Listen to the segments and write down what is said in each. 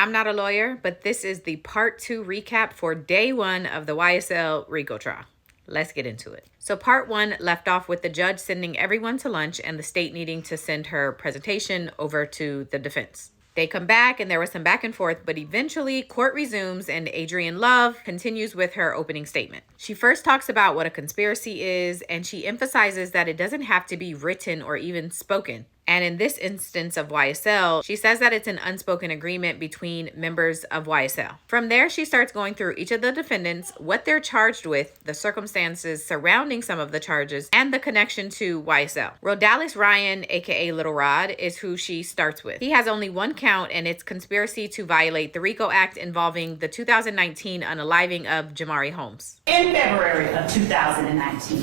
I'm not a lawyer, but this is the part 2 recap for day 1 of the YSL RICO trial. Let's get into it. So part 1 left off with the judge sending everyone to lunch and the state needing to send her presentation over to the defense. They come back and there was some back and forth, but eventually court resumes and Adrienne Love continues with her opening statement. She first talks about what a conspiracy is, and she emphasizes that it doesn't have to be written or even spoken. And in this instance of YSL, she says that it's an unspoken agreement between members of YSL. From there, she starts going through each of the defendants, what they're charged with, the circumstances surrounding some of the charges, and the connection to YSL. Rodalis Ryan, aka Little Rod, is who she starts with. He has only one count, and it's conspiracy to violate the RICO Act involving the 2019 unaliving of Jamari Holmes. In February of 2019,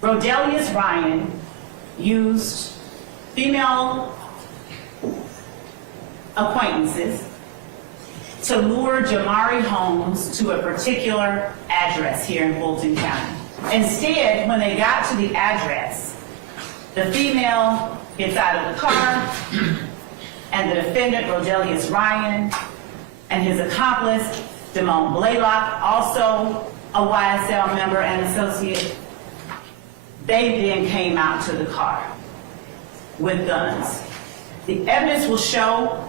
Rodalis Ryan used female acquaintances to lure Jamari Holmes to a particular address here in Fulton County. Instead, when they got to the address, the female gets out of the car, and the defendant, Rodalis Ryan, and his accomplice, Damone Blaylock, also a YSL member and associate, they then came out to the car with guns. The evidence will show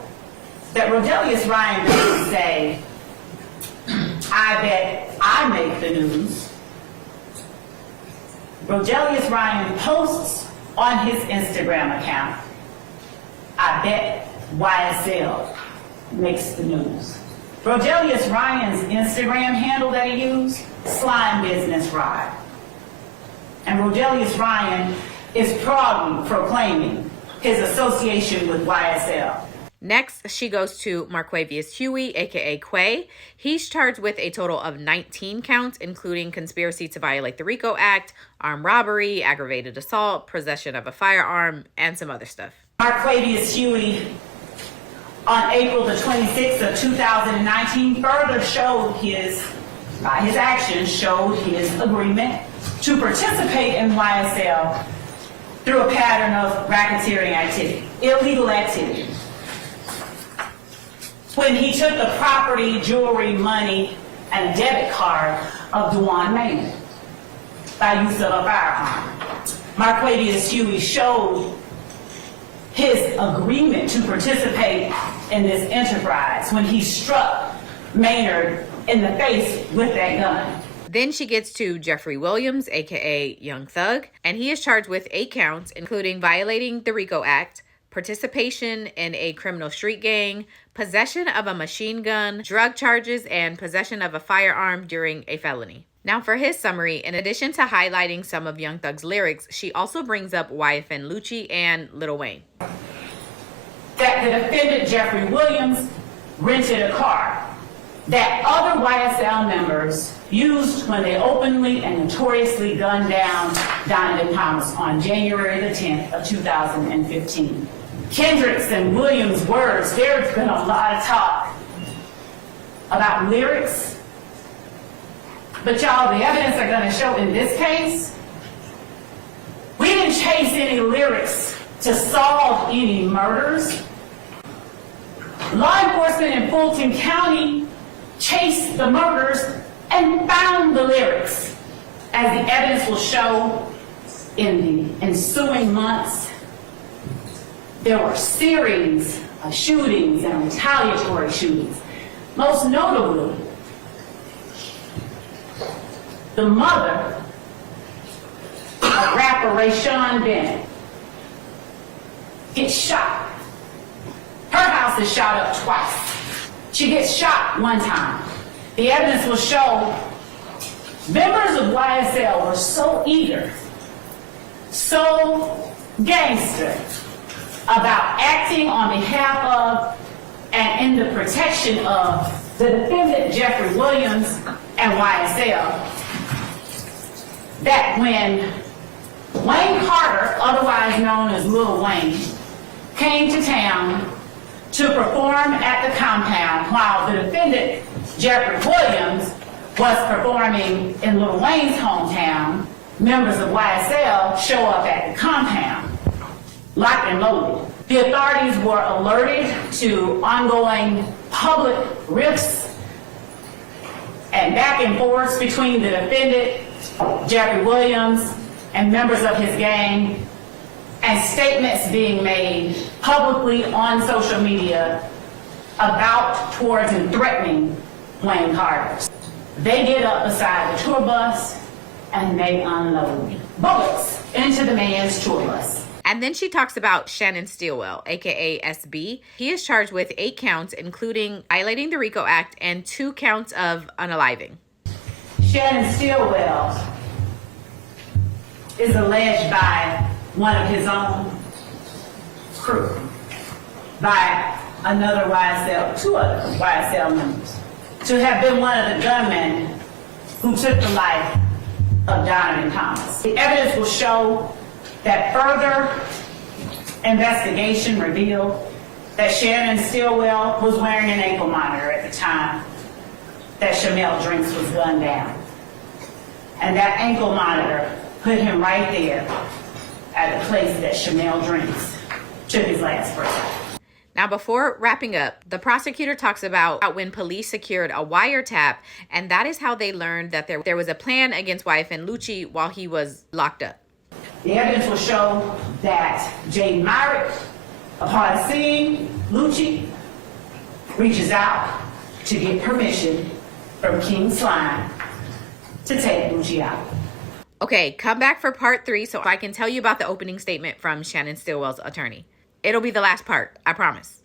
that Rodalis Ryan didn't say, "I bet I make the news." Rodalis Ryan posts on his Instagram account, "I bet YSL makes the news." Rodalis Ryan's Instagram handle that he used, Slime Business Ride. And Rodalis Ryan is proudly proclaiming his association with YSL. Next, she goes to Marquavius Huey, aka Quay. He's charged with a total of 19 counts, including conspiracy to violate the RICO Act, armed robbery, aggravated assault, possession of a firearm, and some other stuff. Marquavius Huey, on April the 26th of 2019, further showed by his actions, showed his agreement to participate in YSL through a pattern of racketeering activity, illegal activity. When he took the property, jewelry, money, and a debit card of Dwan Maynard by use of a firearm, Marquavius Huey showed his agreement to participate in this enterprise when he struck Maynard in the face with that gun. Then she gets to Jeffrey Williams, aka Young Thug, and he is charged with 8 counts, including violating the RICO Act, participation in a criminal street gang, possession of a machine gun, drug charges, and possession of a firearm during a felony. Now for his summary, in addition to highlighting some of Young Thug's lyrics, she also brings up YFN Lucci and Lil Wayne. That the defendant, Jeffrey Williams, rented a car that other YSL members used when they openly and notoriously gunned down Donovan Thomas on January the 10th of 2015. Kendrick's and Williams' words, there's been a lot of talk about lyrics, but y'all, the evidence are gonna show in this case, we didn't chase any lyrics to solve any murders. Law enforcement in Fulton County chased the murders and found the lyrics. As the evidence will show, in the ensuing months, there were series of shootings and retaliatory shootings. Most notably, the mother of rapper Rayshawn Bennett gets shot. Her house is shot up twice. She gets shot one time. The evidence will show members of YSL were so eager, so gangster about acting on behalf of and in the protection of the defendant Jeffrey Williams and YSL that when Wayne Carter, otherwise known as Lil Wayne, came to town to perform at the compound while the defendant, Jeffrey Williams, was performing in Lil Wayne's hometown, members of YSL show up at the compound, locked and loaded. The authorities were alerted to ongoing public rifts and back and forth between the defendant, Jeffrey Williams, and members of his gang, and statements being made publicly on social media about, towards, and threatening Wayne Carter. They get up beside the tour bus and they unload bullets into the man's tour bus. And then she talks about Shannon Stillwell, aka SB. He is charged with 8 counts, including violating the RICO Act and 2 counts of unaliving. Shannon Stillwell is alleged by one of his own crew, by another YSL, 2 other YSL members, to have been one of the gunmen who took the life of Donovan Thomas. The evidence will show that further investigation revealed that Shannon Stillwell was wearing an ankle monitor at the time that Shamel Drinks was gunned down. And that ankle monitor put him right there at the place that Shamel Drinks took his last breath. Now, before wrapping up, the prosecutor talks about when police secured a wiretap, and that is how they learned that there was a plan against YFN Lucci while he was locked up. The evidence will show that Jay Myrick, upon seeing Lucci, reaches out to get permission from King Slime to take Lucci out. Okay, come back for part 3 so I can tell you about the opening statement from Shannon Stillwell's attorney. It'll be the last part, I promise.